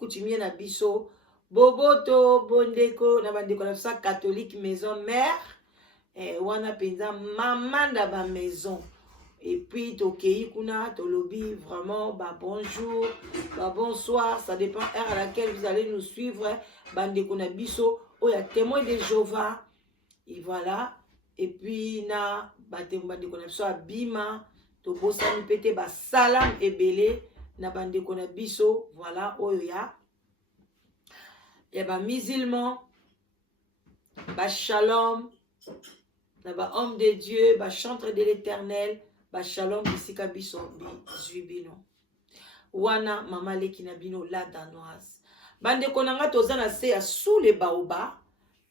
coutumier na biso boboto bondeko na bandeko na sa catholique maison mère wana penza maman da ba maison. Et puis tokei kuna tolobi vraiment bah bonjour bah bonsoir, ça dépend heure à laquelle vous allez nous suivre bandeko na biso oya témoin de Jéhovah. Et voilà. Et puis na bandeko na biso abima to bosani pété ba salam ebele na bandeko na biso. Voilà oya ya ba musulman ba shalom na ba homme de Dieu ba chantre de l'Éternel ba shalom bisika biso bino wana mama leki na bino la danoise bandeko nanga toza na se ya sous les baobas.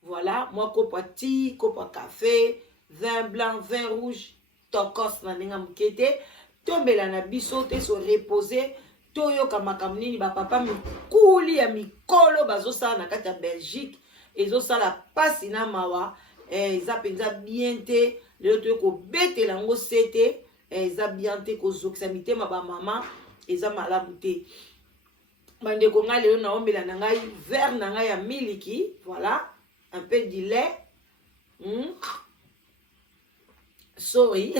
Voilà moi kopa ti kopa café vin blanc vin rouge tokos na ninga mukete tombela na biso te so reposer toyoka makambo nini ba papa mikuli ya mikolo bazosala na kati ya Belgique ezosala pasi na mawa eza penza bien te lelo toyokobetela yango sete eza bien te kozokisa mitema ba mama eza malamu te bandeko nga lelo naombela na ngai verre na ngai ya miliki. Voilà un peu de lait sorry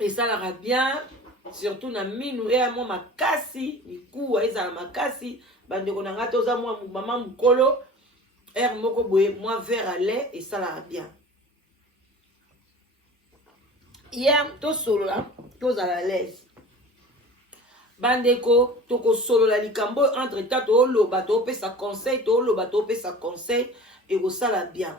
esalaka bien surtout na minu ya mwa makasi mikuwa ezala makasi bandeko na nga toza mwa mama mukolo air moko boye mwa verre à lait esalaka bien. Hier tosolola tozala l'aise bandeko tokosolola likambo entre temps tooloba topesa conseil tooloba topesa conseil ekosala bien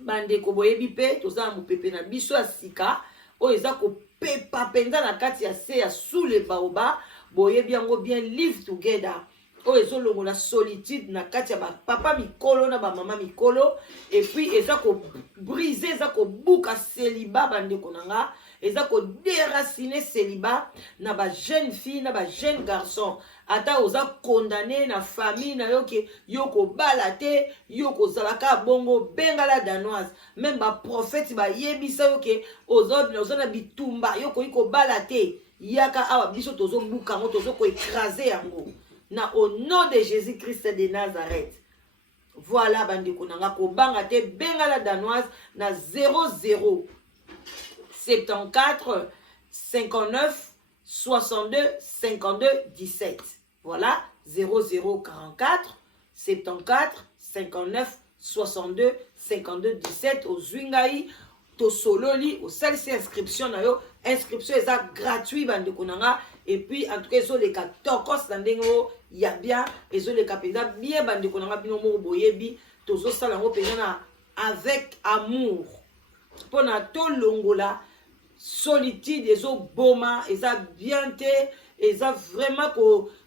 bandeko boyebi pe tozala mopepe na biso ya sika oyo eza kopepa penza na kati ya se ya sous les baobas boyebi yango bien live together oyo ezolongola solitude na kati ya bapapa mikolo na bamama mikolo et puis eza kobrise eza kobuka célibat bandeko na nga eza kodéraciner célibat na ba jeune fille na ba jeune garçon ata oza condamné na famille na yo ke yo kobala te yo kozalaka bongo bengala danoise même ba prophète ba yebisa yo ke oza na bitumba yo koyi kobala te yaka awa biso tozobuka yango tozo ko écraser yango na au nom de Jésus-Christ de Nazareth. Voilà bandeko nanga kobanga te bengala danoise na 00 74 59 62 52 17. Voilà 0044 74 59 62 52 17 au Zwingai to sololi au salisi inscription na yo inscription eza gratuit bandeko nanga. Et puis en tout cas les tokos na ndengo ya bien les penza bien bandeko nanga bino mo boyebi tozo sala ngo penza na avec amour pona to longola solitude ezo boma eza bien te eza vraiment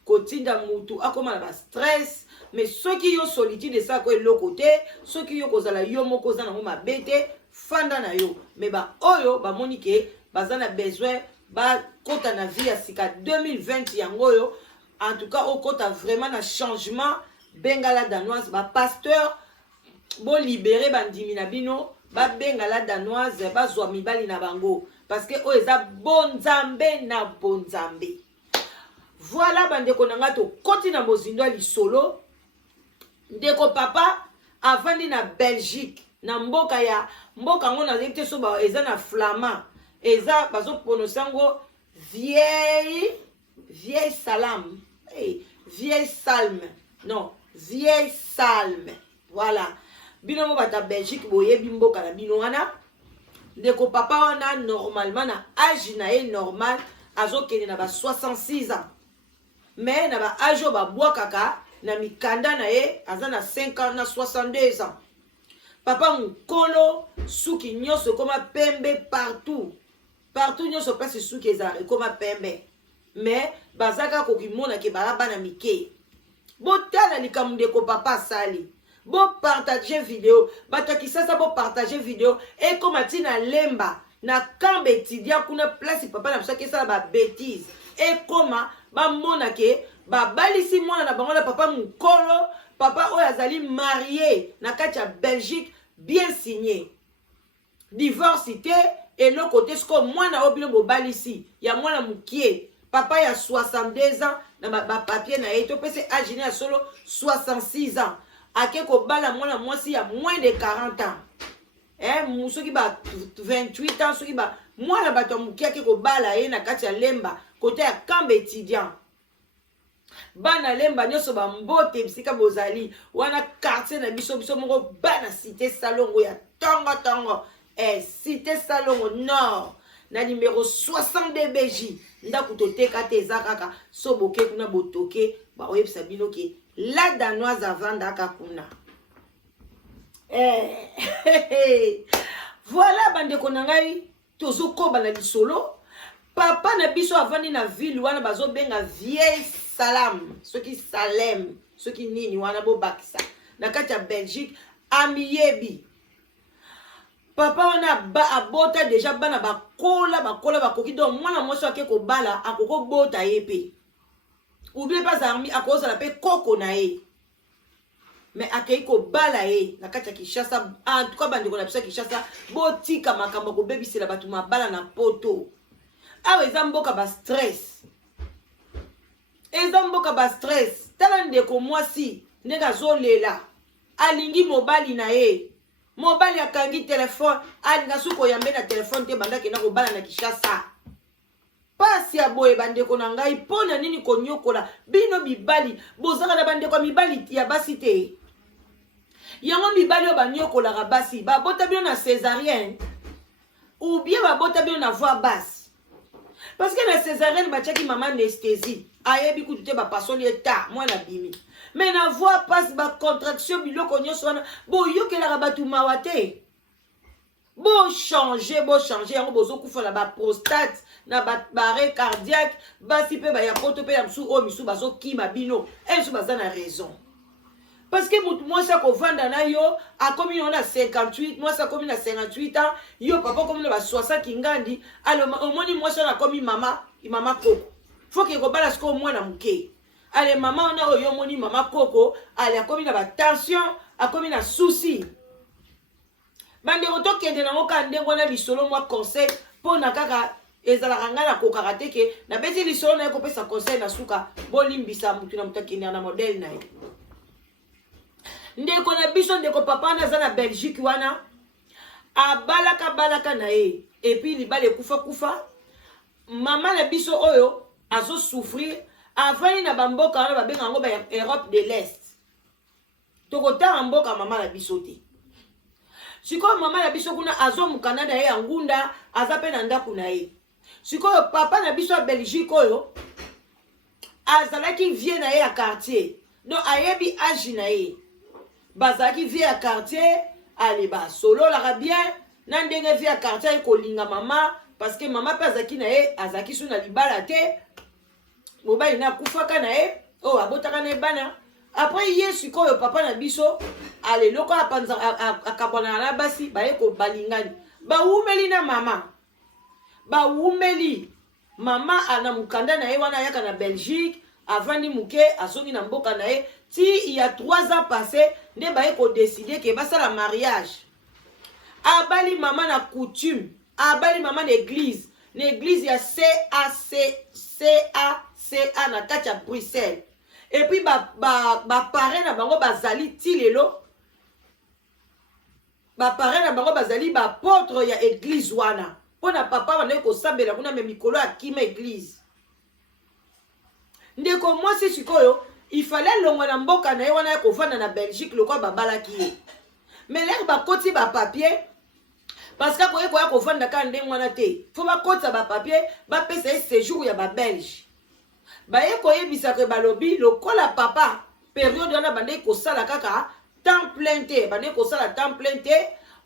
ko tinda mutu akoma na ba stress mais ceux qui yo solitude esa ko eloko te ceux qui yo kozala yo moko za na ngo mabete fanda na yo mais ba oyo ba monike bazana besoin ba kota na vie ya sika 2020 yango yo en tout cas au kota vraiment na changement bengala danoise ba pasteur bo libérer bandimi na bino ba bengala danoise ba zwa mibali na bango parce que o eza bonzambe na bonzambe. Voilà bandeko nanga to koti na mozindo lisolo ndeko papa avandi na Belgique na mboka ngo na zekte so ba eza na flamand eza bazo prononcer ngo vieille salam vieille salme non vieille salme. Voilà bino mo bata Belgique boyebi mboka na bino wana ndeko papa wana normalement na âge na ye normal azokende na ba 66 ans mais na ba âge ba bwakaka na mikanda na ye aza na 50 na 62 ans. Papa mukolo suki nyonso koma pembe partout nyonso place suki ezala koma pembe mais bazaka kokimona ke bana mike botala likambo ndeko papa sali bo partager vidéo bataki sasa bo partager vidéo et comme tina lemba na kambe étudiant kuna place papa na bisaki sala ba bêtise et comment ba mona ke ba balisi mwana na bango na papa mukolo papa oyo azali marié na kati ya Belgique bien signé divorce te et le côté ce que mwana obilo bo balisi ya mwana mukie papa ya 62 ans na ba papier na ye to pese âge na solo 66 ans ake ko bala mwana mwasi ya moins de 40 ans soki ba 28 ans soki ba mwana bato muki ake ko bala ye na kati ya lemba côté ya camp étudiant bana lemba nyonso ba mbote bisika bozali wana quartier na biso moko bana cité Salongo ya tongo cité Salongo nord na numéro 62 BJ ndako toteka te eza kaka so boke kuna botoke ba oyebisa bino ke la danoise avandaka kuna voilà bandeko na ngai tozokoba na lisolo papa na biso avandi na ville wana bazobenga vieille salam soki salem soki nini wana bobakisa na kati ya Belgique amiyebi papa wana abota deja bana bakola bakoki donc mwana mwasi ake kobala akoko bota ye pe oublie pas armi akozala pe koko na ye mais akei kobala ye na kati ya Kinshasa en tout cas bandeko na biso ya Kinshasa botika makambo kobebisela bato mabala na poto awa eza mboka ba stress tala ndeko mwasi ndenge azolela alingi mobali na ye mobali akangi telefone alinga suko yambe na telefone te bandaki na kobala na Kinshasa pasi ya boye bandeko na ngai pona nini konyokola bino mibali bozaka na bandeko mibali ya basi te yango mibali o banyokolaka basi babota bino na césarienne ou bien babota bino na voix basse parce que na césarienne batiaki mama anesthésie ayebi kutu te bapasoli eta mwana bimi mais na voix basse bacontraction biloko nyonso wana boyokelaka bato mawa te changer yango bozokufa na baprostate na barrêt cardiaque basi mpe baya poto mpe ya misu oyo misu bazokima bino misu baza na raison parce que mutu mwasi akovanda na yo akomi yo na 58 mwasi akomi na 58 ans yo papa akomi na ba 60 kingandi alors omoni mwasi wana akomi mama koko faut que kobala siko mwana muke ale mama wana oyo omoni mama koko ale akomi na ba tension akomi na souci bandeko tokende nango ka ndenge wana lisolo mwa conseil mpo na kaka ezalaka ngai nakokaka te ke nabeti lisolo na ye kopesa conseil na suka bolimbisa mutu na mutu akendeka na modele na ye ndeko na biso ndeko papa wana aza na Belgique wana abalaka na ye epuis libala ekufa mama na biso oyo azosouffrir avandi na bamboka wana babenga yango ba Europe de l'Est tokotanga mboka mama na biso te sikoyo mama na biso kuna azomukana na ye ya ngunda aza mpe na ndako na ye sikoyo papa na biso ya Belgique oyo azalaki vie na ye ya quartier donc ayebi age na ye bazalaki vie ya quartier ale basololaka bien na ndenge vie ya quartier ekolinga mama parce que mama mpe azalaki na ye azalaki so na libala te mobali na akufaka na ye oyo abotaka na ye bana après ye sikoyo papa na biso ale loko apanza akabwana na basi baye ko balingani bawumeli na mama ana mukanda na ye wana yaka na Belgique avandi muke azongi na mboka na ye ti il y a 3 ans passé nde baye ko décider ke basala mariage abali mama na coutume abali mama na église ya CACA na kati ya Bruxelles et puis parrain na bango bazali ti lelo parrain na bango bazali apôtre ya église wana pona papa wana ko sambela kuna me mikolo akima église ndeko mwasi sikoyo il fallait longo na mboka na ye wana ko vanda na Belgique lokwa babalaki ye mais l'air bakoti papier parce que ko vanda ka ndenge wana te faut bakota papier pesa ye séjour ya Belge baye koyebisa ke balobi lokola papa période wana bande kosala kaka temps plein te bande kosala temps plein te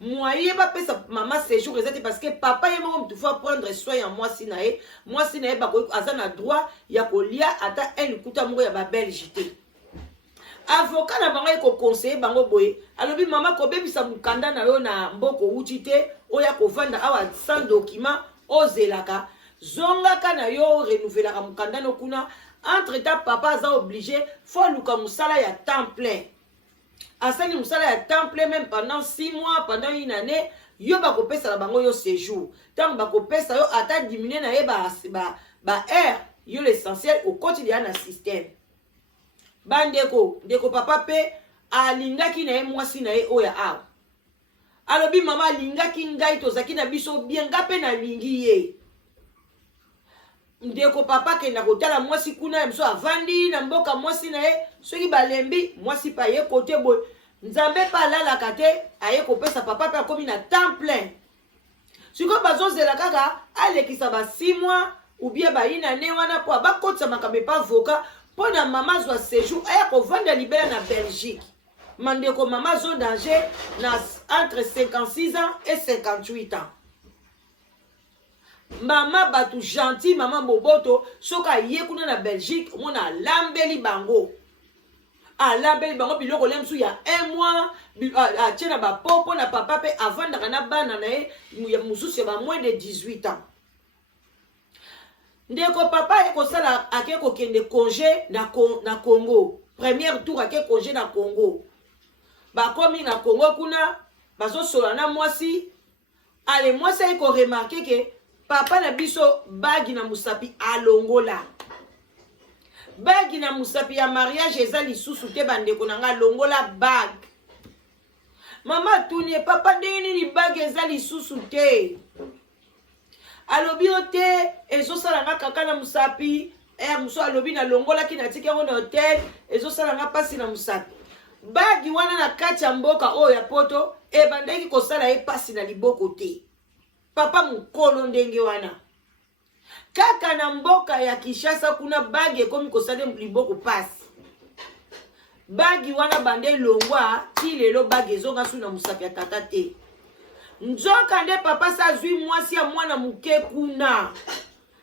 moyen bapesa mama séjour ezati parce que papa ye moko mutu faut prendre soin ya mwasi na ye bakoki aza na droit ya kolia ata likuta moko ya Belge te avocat na bango ekoconseiller bango boye alobi mama kobebisa mukanda na yo na mboko uti te oya kovanda awa sans document ozelaka zongaka na yo renouvelaka mukanda no kuna entre temps papa aza obligé faut luka musala ya temps plein asali musala ya temps plein même pendant 6 mois pendant une année yo bakopesa la bango yo séjour tant bakopesa yo ata diminuer na ye ba heure yo l'essentiel au quotidien na système bandeko ndeko papa pe alingaki na ye mwasi na ye oya awa alobi mama alingaki ngai tozaki na biso bien nga pe nalingi ye ndeko papa kenda kotala mwasi kuna ya biso avandi na mboka mwasi na ye soki balembi mwasi pa ye kote boye nzambe pa alalaka te aye kopesa papa pe akomi na temps plein sikoyo bazozela kaka alekisa ba 6 mois ou bien bayina ne wana po bakotisa makambo epa avocat mpo na mama azwa séjour aya kovanda libela na Belgique mandeko mama azo danger na entre 56 ans et 58 ans mama batu gentil mama boboto soki aye kuna na Belgique omona alambeli bango biloko lemsu ya 1 mois atie na bapopo na papa pe avandaka na bana na ye mosusu ya ba moins de 18 ans ndeko papa ekosala ake kokende congé na Congo premier tour ake congé na Congo bakomi na Congo kuna bazosola na mwasi ale mwasi eko remarke ke papa na biso bagi na musapi alongola bagi na musapi ya mariage eza lisusu te bandeko na nga longola bag mama tunie papa ndenge nini bag eza lisusu te alobi o te ezosala nga kaka na musapi mosu alobi na longolaki na tiki yango na hotel ezosala nga pasi na musapi bagi wana na kati ya mboka oyo ya poto ebandaki kosala ye pasi na liboko te papa mukolo ndenge wana kaka na mboka ya Kinshasa kuna bagi ekomi kosala liboko pasi bagi wana bande longwa ti lelo bagi ezonga su na musapi ya tata te nzoka nde papa sa zwi mwasi ya mwana muke kuna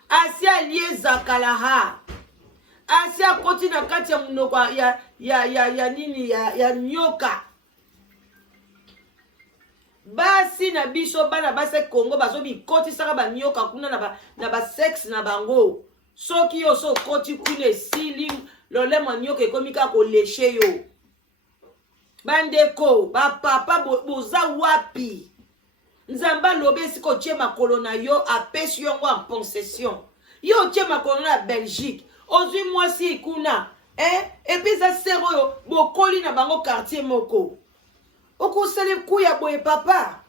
asi alie zakalaha asi akoti na kati ya munoko ya nini ya nyoka basi na biso bana base Congo bazo bikotisaka banyoka kuna na ba sexe na bango soki yo so koti kuna esili lolemo nyoka ekomi kaka koleshe yo bandeko bapapa boza wapi nzambe alobi esika otie makolo na yo apesi yongo en possession yo otie makolo na Belgique ozwi mwasi kuna epi eza sere oyo bokoli na bango quartier moko okosala kuya boye papa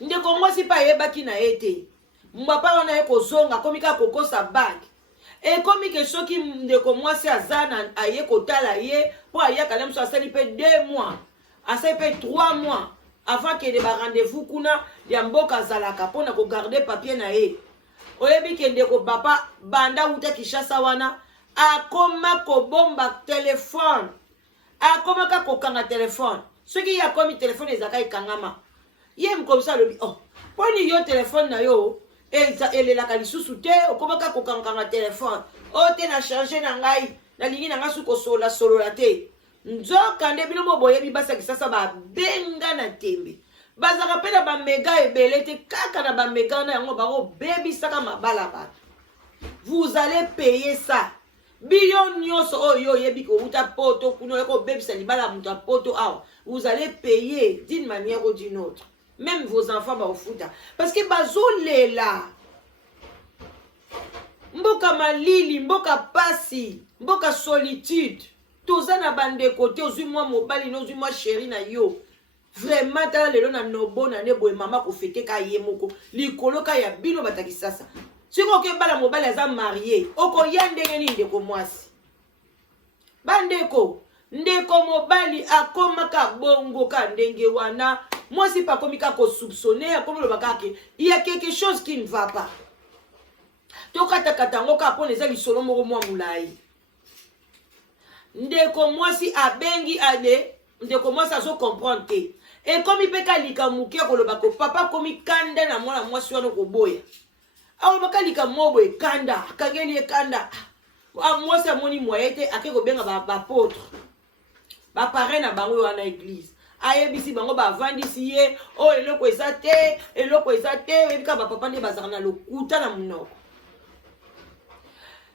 ndeko mwasi pa ayebaki na ye te mbapa wana ye kozonga komi kaka kokosa bag ekomi ke soki ndeko mwasi aza na aye kotala ye mpo ayaka mosu asali mpe 2 mois asali mpe 3 mois avant kende ba rendez-vous kuna ya mboka azalaka mpona kogarde papier na ye oyebi ke ndeko papa banda uta Kinshasa wana akoma kobomba telefone akoma ka kokanga telefone soki ye akomi telefone ezaka ekangama ye mkomisa alobi poni yo telefone na yo elelaka lisusu te okomaka kokanganga telefone te na change na ngai nalingi na nga su kosolola te nzoka nde bino boyebi basa Kinshasa babenga na tembe bazaka mpe na bamega ebele te kaka na bamega na yango bakobebisaka mabala bato vous allez payer ça biyo nyonso oyo oyebi kouta poto kuna oyekobebisa libala moto ya poto awa vous allez payer d'une manière ou d'une autre même vos enfants baofuta parce que bazolela mboka malili mboka pasi mboka solitude toza na bandeko te ozwi mwa mobali no ozwi mwa chéri na yo vraiment tala lelo na nobo na ne boye mama kofete ka ye moko likolo ka ya bino bataki sasa siko ke bala mobali aza marié okoya ndenge nini ndeko mwasi bandeko ndeko mobali akomaka bongo ka ndenge wana mwasi pa komika ko soupçonner akomoloba kake il y a quelque chose qui ne va pas tokata ngo ka pona eza lisolo moko mwa mulai ndeko mwasi abengi ale ndeko mwasi azo comprendre te e komi peka lika muke koloba ko papa komi kanda na mwana mwasi wana koboya awo bakalika mobo ekanda akangeli ekanda mwasi amoni moyete ake kobenga bapotre bapare na bango wana église ayebisi bango bavandisi ye eloko eza te oyebika bapapa nde bazaka na lokuta na monoko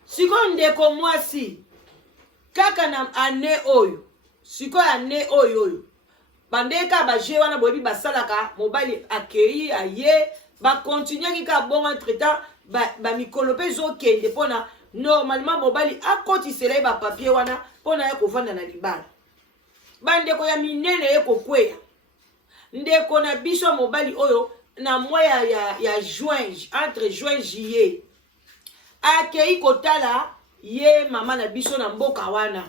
sikoyo ndeko mwasi kaka na ane oyo sikoyo ane oyo bandeka baje wana boyebi basalaka mobali akei aye bakontinuaki ka bongo entretemps ba mikolo pe zo kende pona normalement mobali akotisela ye ba papier wana pona ya kovanda na libala. Bandeko ya minene ye kokweya. Ndeko na biso mobali oyo na moya ya juin, entre juin juillet. Akei kotala ye mama na biso na mboka wana.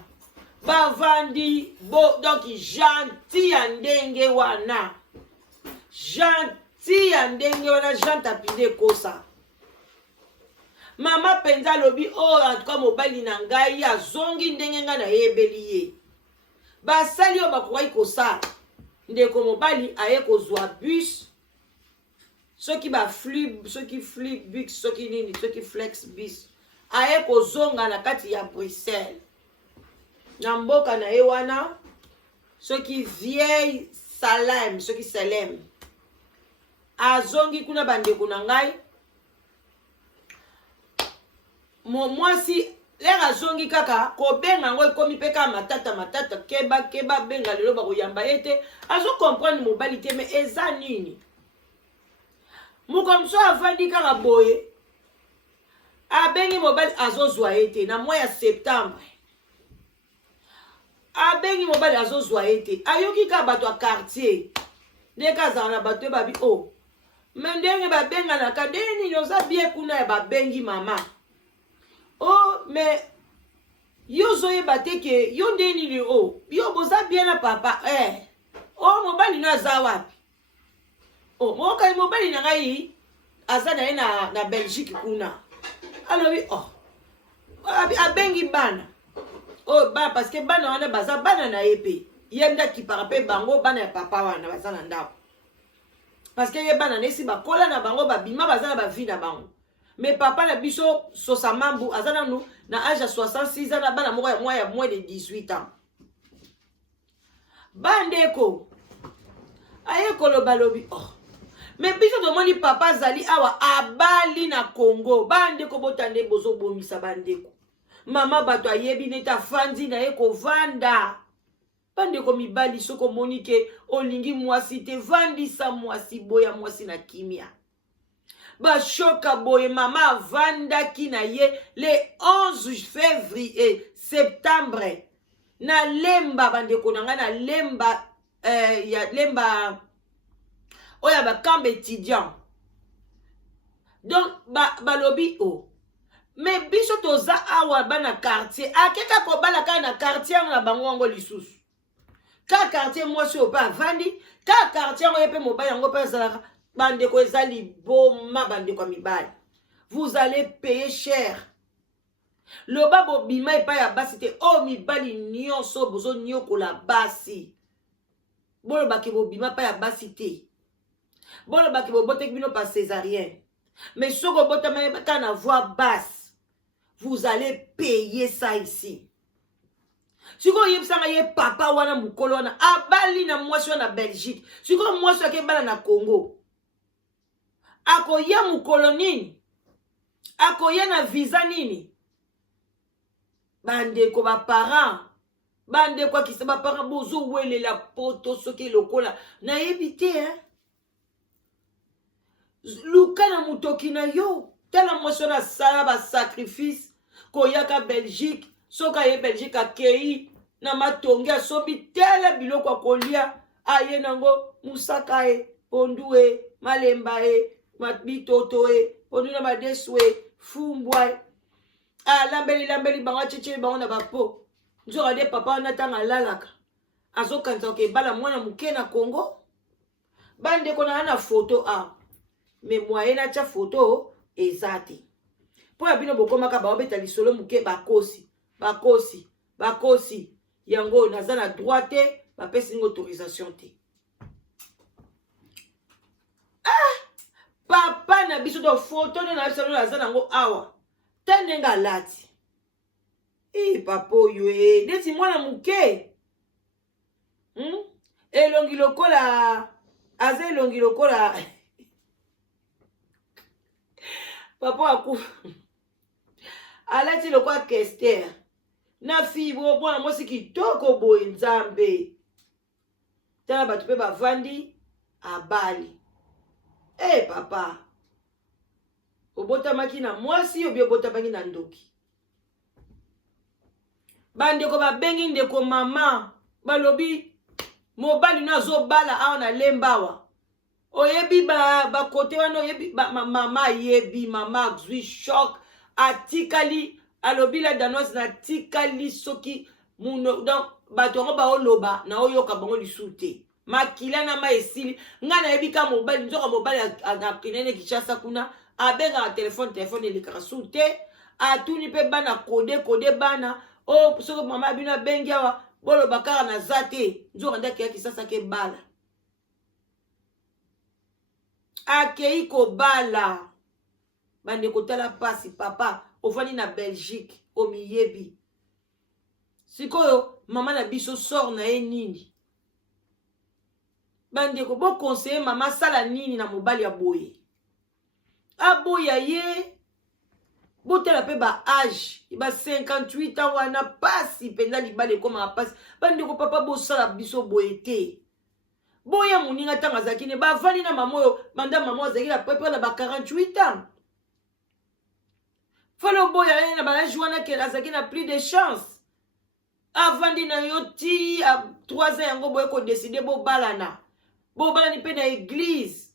Bavandi bo donc gentil ya ndenge wana. Gentil ya ndenge wana Jean Tapide kosa. Mama penza lobi oh en tout cas mobali na ngai azongi ndenge nga na yebeli ye. Basali yo bakokai kosa. Ndeko mobali aye kozwa bus. Soki ba flip, soki flip bus, soki nini, soki flex bus. Aye kozonga na kati ya Bruxelles. Na mboka na ye wana soki vieille Salem, soki Salem. Azongi kuna bandeko na ngai. Mwasi lera azongi kaka ko benga ngo ekomi peka matata keba benga lelo ba koyamba ete azo comprendre mobali te mais eza nini. Mukomso avandi kaka boye. Abengi mobali azozwa ete na mois ya septembre. Abengi mobali azozwa ete ayoki ka bato a quartier. Ndeka za na bato babi oh. Mendenge ba benga na kadeni yoza bien kuna ya ba bengi mama. Oh, mais yo zoye bateke yo ndeni ni oh. Yo boza bien na papa Oh mobali na za wapi? Oh, moka mobali na ngai azana ye na Belgique kuna. Alobi oh. Abengi bana. Oh ba parce que bana wana baza bana na epe. Yenda ki parape bango bana ya papa wana baza na ndako. Parce que ye bana nesi ba kola na bango ba bima baza na ba vie na bango. Mais papa na biso sosa mambu azana nous na âge de 66 ans na bana moko ya moins de 18 ans. Bandeko aye koloba lobi oh. Mais biso domoni papa zali awa abali na Congo. Bandeko botande bozo bomisa bandeko. Mama bato ayebi neta fandi na ye kovanda. Bandeko mibali soko monike olingi mwasi te vandisa mwasi boya mwasi na kimia. Ba shoka boye mama vanda ki na ye le 11 février septembre na lemba bandeko nanga na lemba ya lemba oya ba camp étudiant. Donc ba lobby o mais biso toza awa bana quartier akeka ko bala ka na quartier na bango ngo lisusu ka quartier mwasi o pa vandi ka quartier ngo yepe mobali ngo pa zalaka. Bandeko ezali boma bandeko mibali. Vous allez payer cher. Le babo bima epa ya basi te. Oh mibali nyonso bozo nyoko la basi. Bolo baki bo bima pa ya basi te. Bolo baki bo botek bino pa césarien. Mais soko bota ma ka na voix basse. Vous allez payer ça ici. Siko yebsanga ye papa wana mukolo wana abali na mwasi wana Belgique. Siko mwasi ake bala na Congo. Akoya mukolo nini? Akoya na visa nini? Bandeko ba parents. Bandeko ki se ba parents bozo wele la poto soki lokola na yebite Luka na mutoki na yo. Tala mwasi na sala ba sacrifice koyaka Belgique. Soka ye Belgique akei na matongi asobi tele biloko kolia aye nango musaka pondu malemba bitoto pondu na madesu fumbwa lambeli bango cheche bango na bapo nzoka de papa na tanga lalaka azokanza ke bala mwana muke na Congo bande kona na photo mais moyen na cha photo ezati po ya bino bokomaka ba obeta lisolo muke bakosi yango naza na droit te bapesi ngo autorisation te. Papa na biso do photo na biso naza nango awa tandenga lati papo yo desi mwana muke elongi lokola aza elongi lokola papa aku alati lokola Kester na fibo mwana mwasi kitoko boye nzambe tala bato pe bavandi abali papa obotamaki na mwasi obi obotamaki na ndoki. Bandeko babengi ndeko mama balobi mobali no azobala awa na lembawa. Oyebi ba kote wana oyebi mama yebi mama zwi shock atikali alobi la danoise na tikali soki muno donc batongo ba oloba na oyoka bango lisute makila na ma esili nga na yebi ka mobali nzoka mobali akinene Kinshasa kuna abenga telefone elekaka sute atuni pe bana kode bana o soki mama bino bengi awa boloba kaka na zate nzoka ndaki ya Kinshasa ke bala akei kobala bande kotala pasi papa ofani na Belgique omiyebi sikoyo mama na biso sort na ye nini bande ko bo conseiller mama sala nini na mobali aboye aboya ye botela pe ba âge ba 58 ans wana pasi penda libale koma pasi bande ko papa bo sala biso boyete boya muninga tanga zakine ba vali na mamoyo banda mama zakina pepe na ba 48 ans falo boya na ba joana ke zakina plus de chance avandi na yoti a 3 ans yango boye ko décider bo balana ni pe na église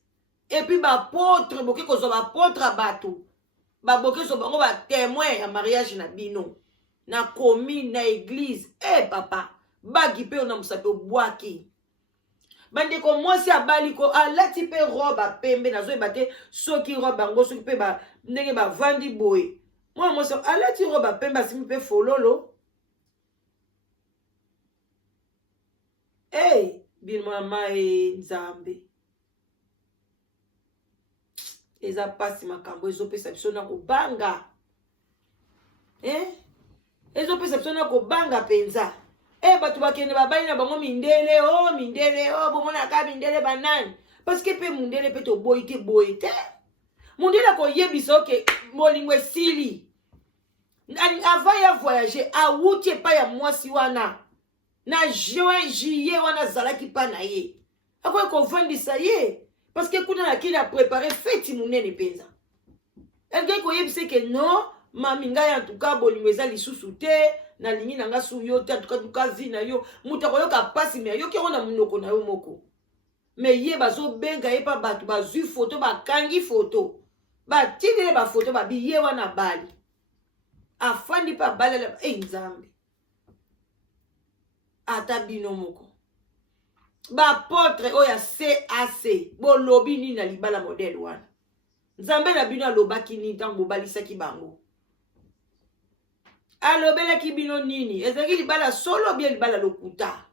et puis ba apôtre boke ko zo ba apôtre bato ba boke so bango ba témoin ya mariage na bino na commune na église papa bagi pe na musape obwaki bande ko mwasi abali ko alati pe robe pembe na zo ebate soki robe ngo soki pe ba ndenge ba vandi boye moi mwasi alati robe pembe asimi pe fololo bin mama nzambe eza pasi makambo ezopesa biso na kobanga ezopesa biso na kobanga penza bato bakende babali na bango mindele bomonaka mindele banani parce que pe mundele pe toboyi te boye te mundele akoyebisa oke molingo esili avant ya voyager awuti epai ya mwasi wana na juin juillet wana azalaki mpa na ye akoki kovandisa ye parce que kuna nakili aprépare feti munene mpenza elgei koyebisa ke non mami ngai en tout cas bolingo eza lisusu te nalingi na nga su yo te en tout cas tuka vi na yo mutu akoyoka pasi me ayoki yango na monoko na yo moko me ye bazobenga ye mpa bato bazwi foto bakangi foto batindele bafoto babi ye wana bali afandi mpa balela nzambe ata bino moko bapotre oyo ya CAC bolobi nini na libala modele wana nzambe na bino alobaki nini ntango bobalisaki bango alobelaki bino nini ezalaki libala solo bien libala lokuta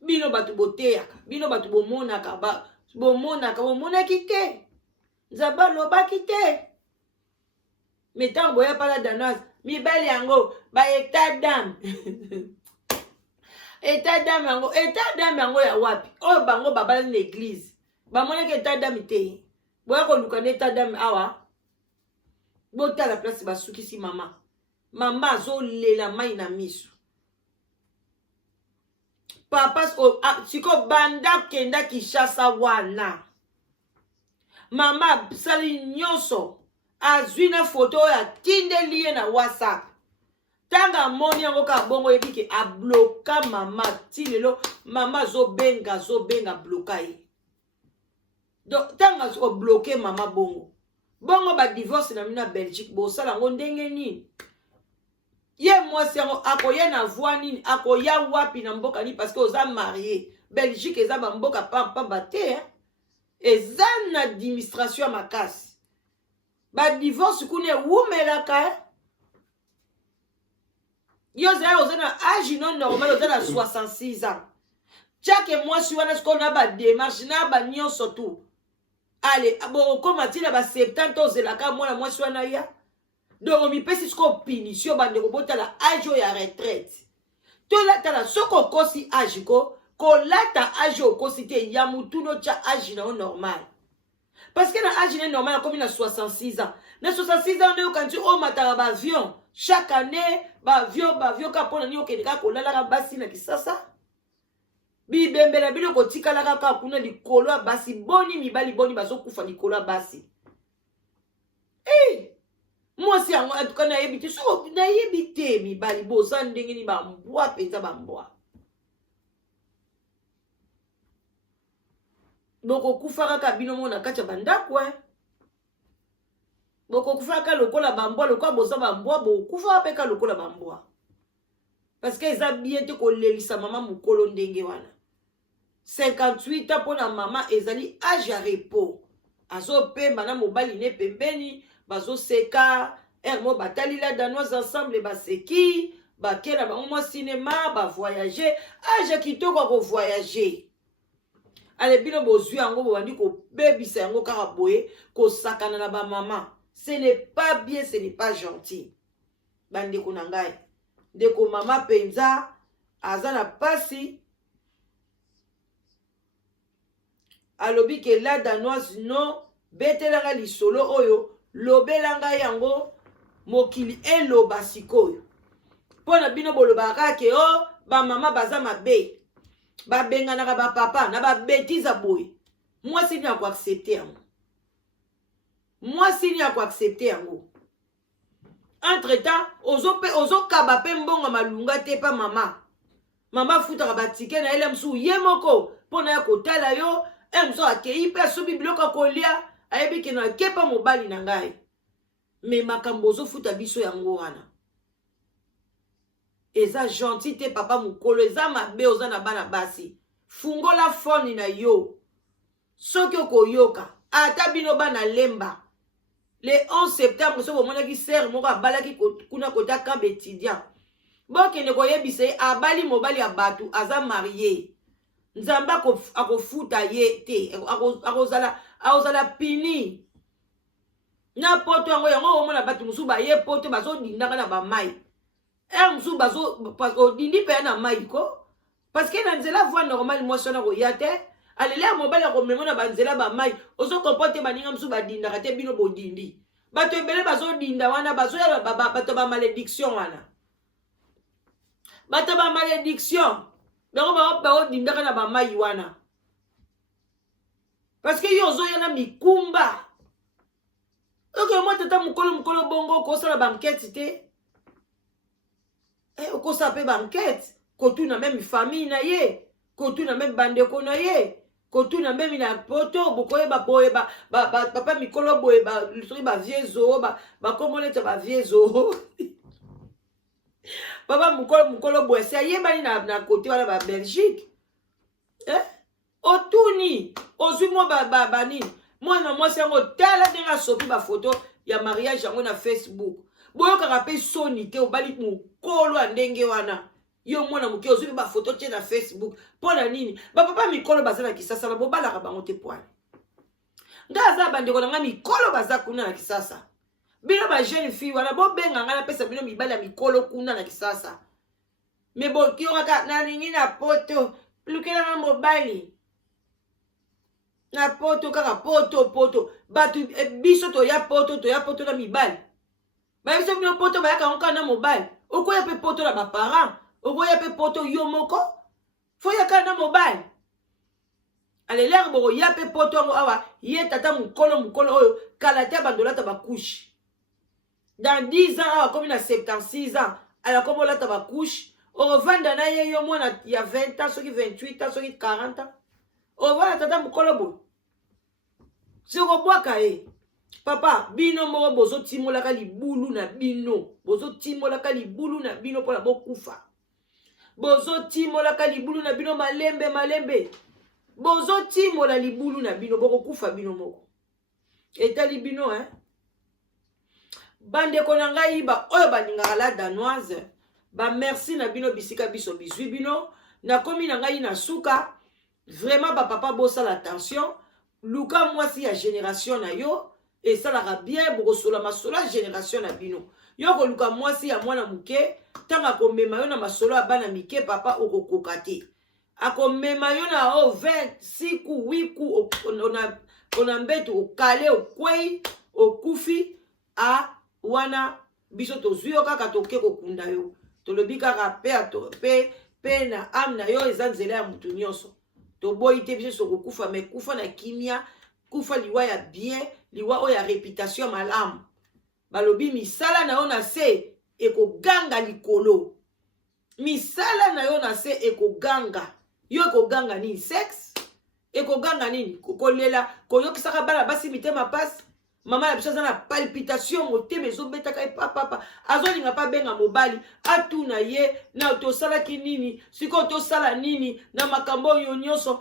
bino bato boteyaka bino bato bomonaki te nzambe alobaki te me ntango boya pala danoise mibali yango baétat d'âme état d'âme yango ya wapi oyo bango babalani na église bamonaki état d'âme te boya koluka na état d'âme awa botala place basukisi mama azolela mai na miso papa siko banda kenda Kinshasa wana mama sali nyonso azwi na foto oyo atindeli ye na WhatsApp tanga moni yango ka bongo yebiki abloka mama ti lelo mama azobenga bloka ye donc tanga obloke mama bongo ba divorce na mina Belgique bosala ngo ndenge nini ye mwasi yango akoya na voix nini akoya wapi na mboka ni parce que oza marié Belgique eza ba mboka pamba te eza na administration ya makasi ba divorce kune wumelaka yo oza na âge non normal oza na 66 ans chaque mwasi wana siko na ba démarche na ba nyonso tu ale okoma ti na ba 70 ozelaka mwana mwasi wana ya donc omipesi siko punition bandeko botala âge oyo ya retraite tolatala soko okosi âge kolata âge okosi te ya mutuno tya âge na yo normal parce que na âge na normal akomi na 66 ans na 66 ans nde okanisi omataka baavion chaque année baavion ka mpona nini okendeka kolalaka basi na Kisasa bibembe na bino kotikalaka kaka kuna likolo ya basi boni mibali boni bazokufa likolo ya basi hey! Moi si en tout cas na yebite so na yebite mi bali boza ndenge ni ba mbwa penza ba mbwa boko kufaka ka bino mona kacha bandako boko kufaka lokola ba mbwa lokola boza ba mbwa bo kufa peka lokola ba mbwa parce que eza bien te ko lelisa mama mukolo ndenge wana 58 ans pona mama ezali âge ya repos azo pemba na mobali ne pembeni bazo seka mo batali la danoise ensemble baseki bakela bango mwa cinéma ba voyager âge kitoko ko voyager ale bino bozwi yango bobandi ko bebisa yango kaka boye ko sakana na ba mama ce n'est pas bien, ce n'est pas gentil bandeko na ngai ndeko mama penza aza na pasi alobi ke la danoise no betelanga lisolo oyo lobelanga yango mokili eloba sikoyo pona bino bolobaka ke o ba mama baza mabe babenganaka ba papa na ba bêtise boye moi si ni ako accepter yango moi si ni ako accepter yango entre temps ozo kaba pe mbonga malunga te pa mama futaka batike na ele msu ye moko pona ya kotala yo mso akei pe asubi biloko kolia ayebi ke na kepa mobali na ngai me makambo ozofuta biso yango wana eza gentil te papa mukolo eza mabe oza na bana basi fungola foni na yo soki okoyoka ata bino bana lemba le 11 septembre so bomonaki sere moko abalaki kuna kota kambe étudiant bokende koyebisa ye abali mobali ya bato aza marie nzambe akofuta ye te akozala pini na poto yango omona bato mosusu baye poto bazodindaka na bamai mosusu odindi mpe na mai ko parce que na nzela voie normale mwasi wana koya te alele ya mobali akomema na banzela bamai ozokompote baninga mosusu badindaka te bino bodindi bato ebele bazodinda wana bazoya bato bamalédiction wana bato bamalédiction bango baodindaka na bamai wana parce que yo ozoya na mikumba oke mwa tata mokolo bongo okosala bankete te okosala mpe bankete kotuna meme famille na ye kotuna meme bandeko na ye kotuna meme na poto bokoyeba boye papa mikolo boye soki bavie zoo bakombo neti bavie zoo papa mokolo boye se ayebani na kote wana babelgique otuni ozwi mwa banini mwana mwasi yango tala ndenge asopi bafoto ya mariage yango na Facebook boyokaka mpe soni te obali mokolo ya ndenge wana yo mwana moke ozwi bafoto te na Facebook mpona nini bapapa mikolo baza na kisasa bobalaka bango te pwane nga aza bandeko na nga mikolo baza kuna na kisasa bino bajeune fille wana bobenga nga napesa bino mibali ya mikolo kuna na kisasa me bokiyokaka nalingi na poto lukelanga mobali na poto kaka poto bato biso toya poto na mibali babiso bino poto bayaka nkoka na mobali okoya pe poto na baparent okoya pe poto yo moko fo yaka na mobali alelere boko ya pe poto yango awa ye tata mokolo oyo kala te bandolata bakushe dans 10 ans awa komi na 76 ans ala komi olata bakushe ovanda na ye yo mwana ya 20 ans soki 28 ans soki 40 ans ovanda tata mokolo boye sikobwaka ye papa bino moko bozotimolaka libulu na bino bozotimolaka libulu na bino mpona bokufa bozotimolaka libulu na bino malembe bozotimola libulu na bino bokokufa bino moko etali bino bandeko na ngai oyo balingaka la danoise bamerci na bino bisika biso bizwi bino nakomi na ngai na suka vraiment bapapa bosala attention luka mwasi ya génération na yo esalaka bien bokosola masolo ya génération na bino yo koluka mwasi ya mwana moke ntango akomema yo na masolo ya bana mike papa okokoka te akomema yo na 26 ku 8 ku ona mbetu okale okwei okufi a wana biso tozwi yo kaka toke kokunda yo tolobi kaka pe na ame na yo eza nzela ya mutu nyonso toboyi te biso sokokufa me kufa na kimia kufa liwa ya bien liwa oyo ya réputation malamu balobi misala na yo na se ekoganga likolo. Misala na yo na se ekoganga. Yo ekoganga nini? Sexe? Ekoganga nini? Kokolela, koyokisaka bana basi mitema pasi. Mama la biso na palpitation motema ezobetaka papa. Azolinga pa benga mobali, atuna ye na tosalaki nini? Siko tosala nini na makambo yo nyonso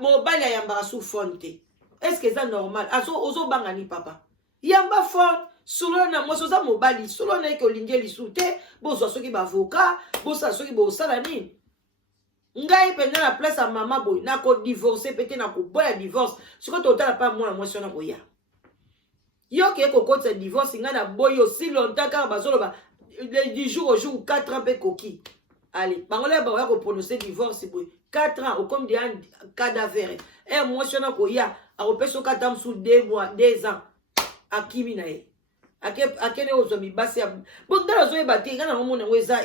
mobali ayambaka sous fonte. Est-ce que c'est normal? Ozo banga ni papa. Yamba fon solo na mwasi oza mobali, solo na eke olingi lisu te, bozwa soki bavoka, bosala soki bosala nini? Ngai penda na place ya mama boy, na ko divorcer pete na ko boya divorce. Siko totala pa mwana mwasi na koya. Yo ke ko kotsa divorce nga na boy aussi longtemps car bazolo ba du jour au jour 4 ans pe koki. Allez, bangola ba ya ko prononcer divorce boy. 4 ans au comme des cadavre. Et mwasi na koya, a repeso 4 ans sous 2 mois, 2 ans. Akimi na ye. Akene ozomi basi ya. Bon dans ozo ebate nga na mona weza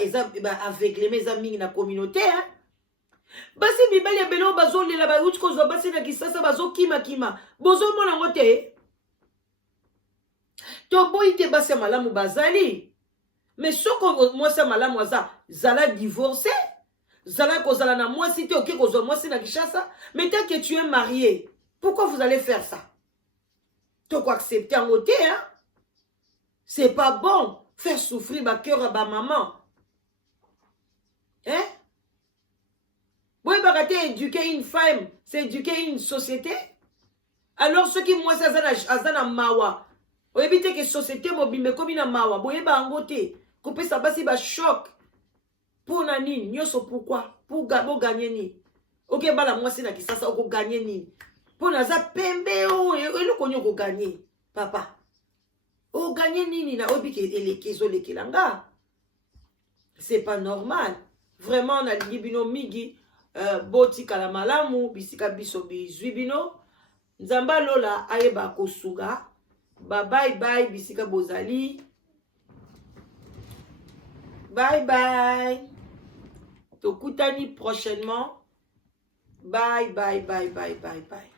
aveugle mes amis na communauté hein. Basi bibali ya belo bazolela ba uti ko zo basi na kisasa bazo kima. Bozo mona ngote. To boy te basi malamu bazali. Mais soko mwasi malamu aza zala divorcé. Zala ko zala na mwasi te oké ko zo mwasi na kishasa. Mais tant que tu es marié, pourquoi vous allez faire ça? Tu quoi accepter en côté, hein? C'est pas bon. Faire souffrir ma cœur à ma maman. Hein? Oui, bah, éduquer une femme, c'est éduquer une société. Alors, ceux qui, moi, ça, azana mawa. Vous évitez que société mobile, comme une mawa. Vous voyez, bah, en côté. Couper ça, bah, c'est bah, choc. Pour nani, nyoso, pourquoi? Pour gagner ni. Ok, bah, la moi, c'est là qui ça, ça, pour gagner ni. Pour naza pembe, oh, et le konyo ko gagner, papa. Oh, gagner nini na obi ke elekezo lekelanga. C'est pas normal. Vraiment, on a libino migi, boti kalamalamu, bisika biso bizwibino. Nzamba lola ayeba kosuga. Bye bye, bisika bozali. Bye bye. Tokutani prochainement. Bye bye. Bye bye.